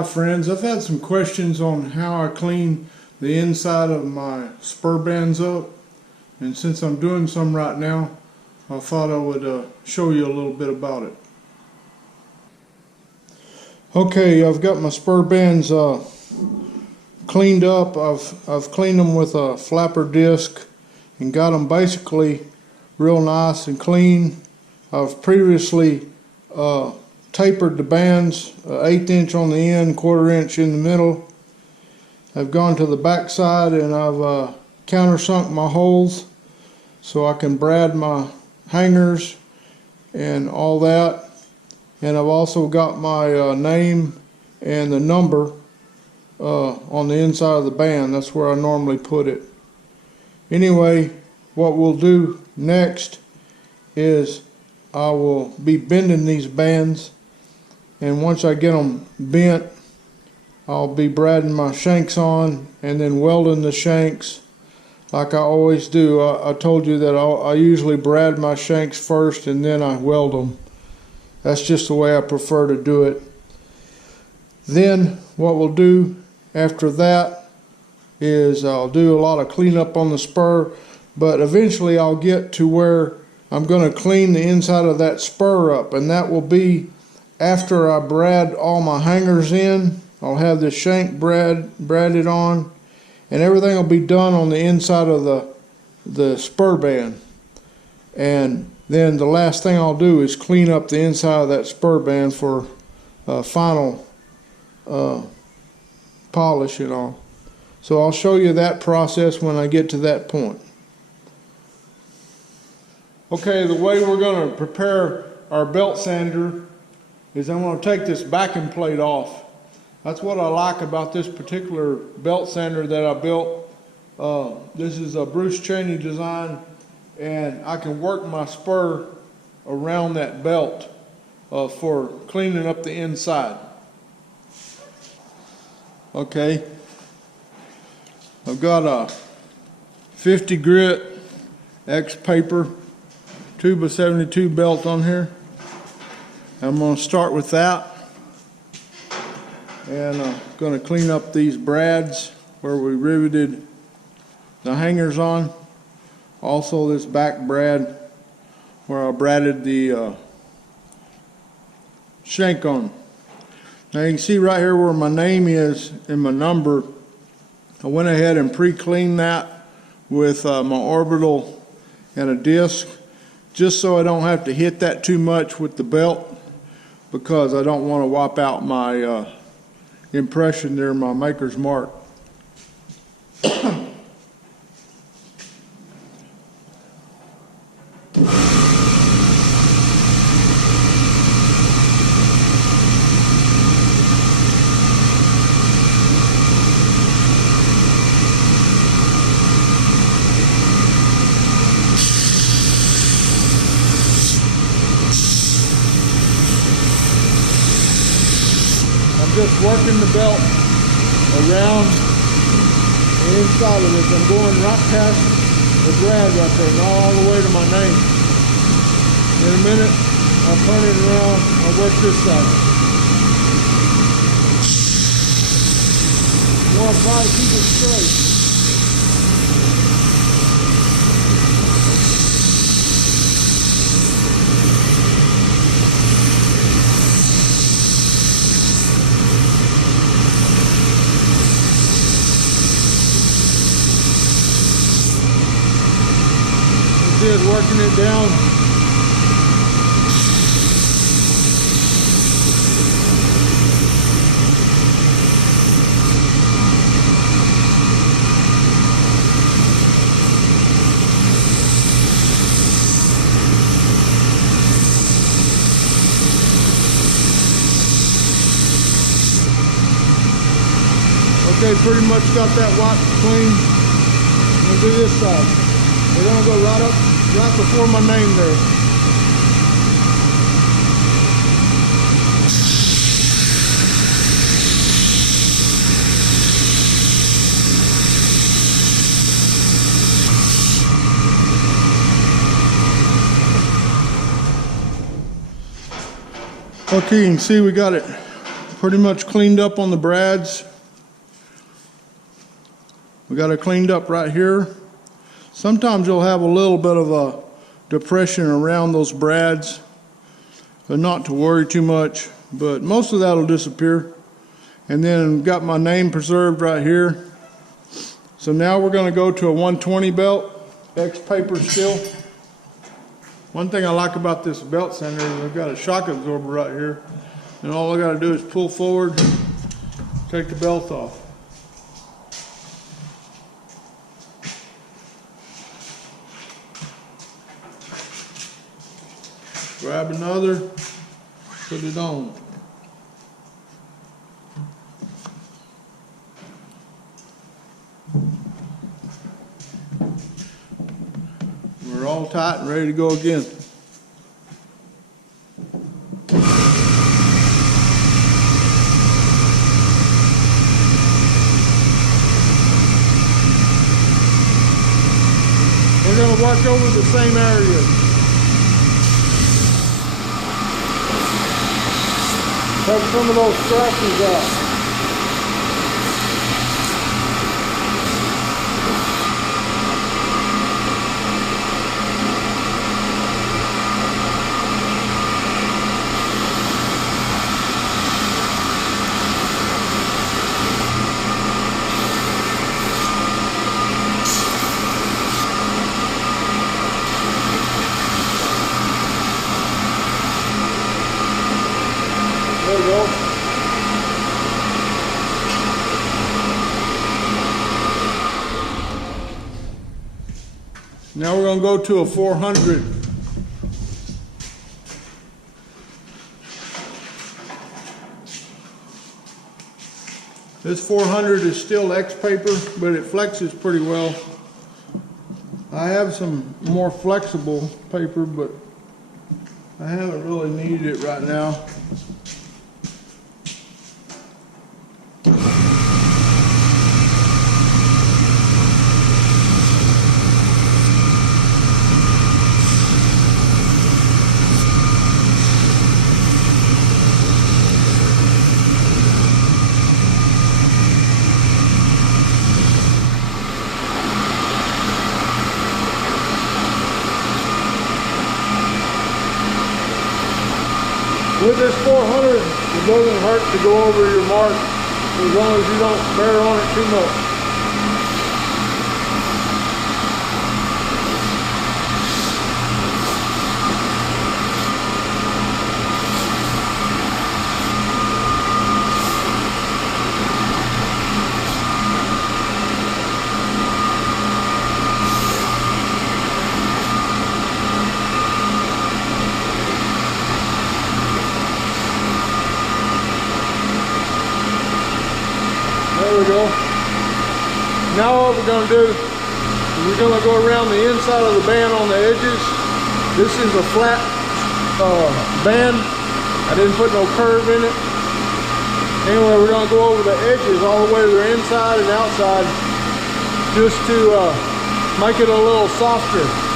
Hi friends, I've had some questions on how I clean the inside of my spur bands up, and since I'm doing some right now, I thought I would show you a little bit about it. Okay, I've got my spur bands cleaned up. I've cleaned them with a flapper disc and got them basically real nice and clean. I've previously tapered the bands, 1/8 inch on the end, 1/4 inch in the middle. I've gone to the back side and I've countersunk my holes so I can brad my hangers and all that. And I've also got my name and the number on the inside of the band. That's where I normally put it. Anyway, what we'll do next is I will be bending these bands, and once I get them bent, I'll be bradding my shanks on and then welding the shanks like I always do. I told you that I usually brad my shanks first and then I weld them. That's just the way I prefer to do it. Then what we'll do after that is I'll do a lot of cleanup on the spur, but eventually I'll get to where I'm going to clean the inside of that spur up, and that will be after I brad all my hangers in. I'll have the shank bradded on, and everything will be done on the inside of the spur band. And then the last thing I'll do is clean up the inside of that spur band for final polish and all. So I'll show you that process when I get to that point. Okay, the way we're going to prepare our belt sander is I'm going to take this backing plate off. That's what I like about this particular belt sander that I built. This is a Bruce Cheney design, and I can work my spur around that belt for cleaning up the inside. Okay, I've got a 50 grit X paper 2x72 belt on here. I'm going to start with that, and I'm going to clean up these brads where we riveted the hangers on. Also this back brad where I bradded the shank on. Now you can see right here where my name is and my number. I went ahead and pre-cleaned that with my orbital and a disc, just so I don't have to hit that too much with the belt, because I don't want to wipe out my impression there, my maker's mark. Just working the belt around the inside of this. I'm going right past the brad right there and all the way to my name. In a minute, I'll turn it around, I'll work this side. You want to try to keep it straight. Working it down. Okay, pretty much got that wiped clean. We'll do this side. We're going to go right up right before my name there. Okay, you can see we got it pretty much cleaned up on the brads. We got it cleaned up right here. Sometimes you'll have a little bit of a depression around those brads, but not to worry too much, but most of that will disappear. And then got my name preserved right here. So now we're going to go to a 120 belt, X paper still. One thing I like about this belt sander is I've got a shock absorber right here, and all I got to do is pull forward, take the belt off. Grab another, put it on. We're all tight and ready to go again. We're going to work over the same areas. Take some of those scratches out. There we go. Now we're going to go to a 400. This 400 is still X paper, but it flexes pretty well. I have some more flexible paper, but I haven't really needed it right now. With this 400, it doesn't hurt to go over your mark as long as you don't bear on it too much. There we go. Now what we're going to do is we're going to go around the inside of the band on the edges. This is a flat band. I didn't put no curve in it. Anyway, we're going to go over the edges all the way to the inside and outside just to make it a little softer.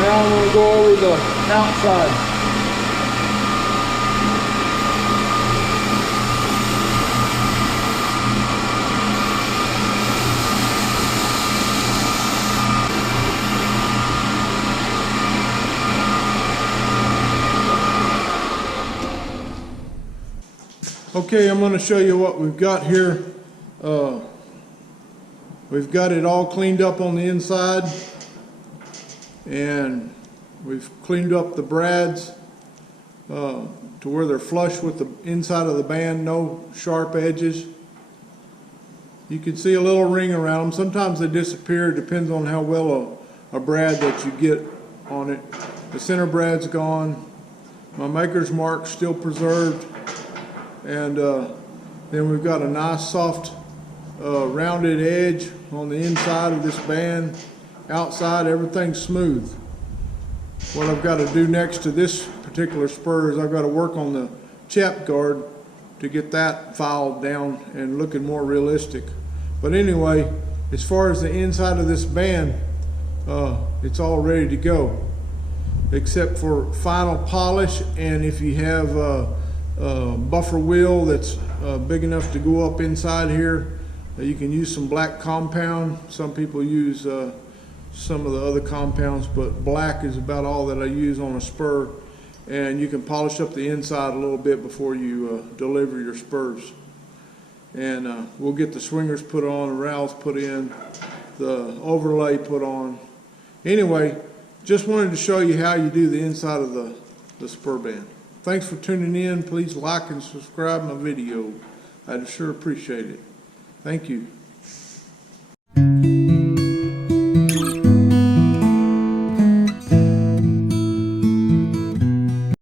Now I'm going to go over the outside. Okay, I'm going to show you what we've got here. We've got it all cleaned up on the inside. and we've cleaned up the brads to where they're flush with the inside of the band, no sharp edges. You can see a little ring around them. Sometimes they disappear. It depends on how well a brad that you get on it. The center brad's gone. My maker's mark still preserved. And then we've got a nice soft rounded edge on the inside of this band. Outside, everything's smooth. What I've got to do next to this particular spur is I've got to work on the chap guard to get that filed down and looking more realistic. But anyway, as far as the inside of this band, it's all ready to go, except for final polish. And if you have a buffer wheel that's big enough to go up inside here, you can use some black compound. Some people use some of the other compounds, but black is about all that I use on a spur. And you can polish up the inside a little bit before you deliver your spurs. And we'll get the swingers put on, the rowels put in, the overlay put on. Anyway, just wanted to show you how you do the inside of the spur band. Thanks for tuning in. Please like and subscribe my video. I'd sure appreciate it. Thank you.